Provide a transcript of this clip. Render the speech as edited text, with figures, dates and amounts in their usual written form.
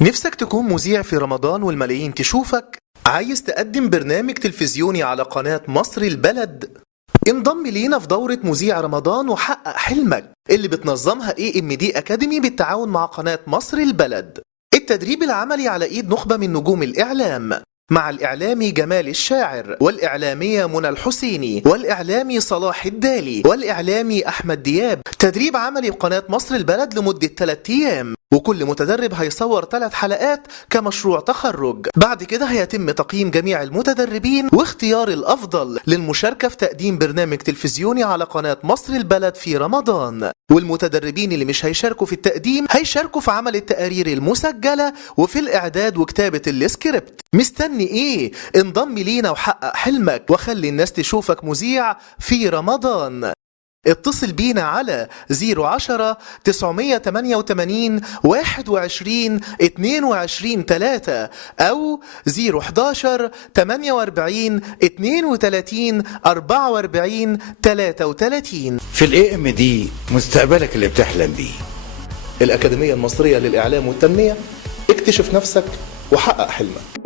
نفسك تكون مذيع في رمضان والملايين تشوفك؟ عايز تقدم برنامج تلفزيوني على قناة مصر البلد؟ انضم لينا في دورة مذيع رمضان وحقق حلمك اللي بتنظمها AMD أكاديمي بالتعاون مع قناة مصر البلد. التدريب العملي على إيد نخبة من نجوم الإعلام، مع الإعلامي جمال الشاعر، والإعلامية منى الحسيني، والإعلامي صلاح الدالي، والإعلامي أحمد دياب. تدريب عملي بقناة مصر البلد لمدة 3 أيام، وكل متدرب هيصور 3 حلقات كمشروع تخرج. بعد كده هيتم تقييم جميع المتدربين واختيار الأفضل للمشاركة في تقديم برنامج تلفزيوني على قناة مصر البلد في رمضان. والمتدربين اللي مش هيشاركوا في التقديم هيشاركوا في عمل التقارير المسجلة وفي الإعداد وكتابة السكريبت. مستني إيه؟ انضم لينا وحقق حلمك وخلي الناس تشوفك مذيع في رمضان. اتصل بينا على 010 988 21 22 3 أو 011 48 32 44 33. في AMD مستقبلك اللي بتحلم بيه. الأكاديمية المصرية للإعلام والتنمية، اكتشف نفسك وحقق حلمك.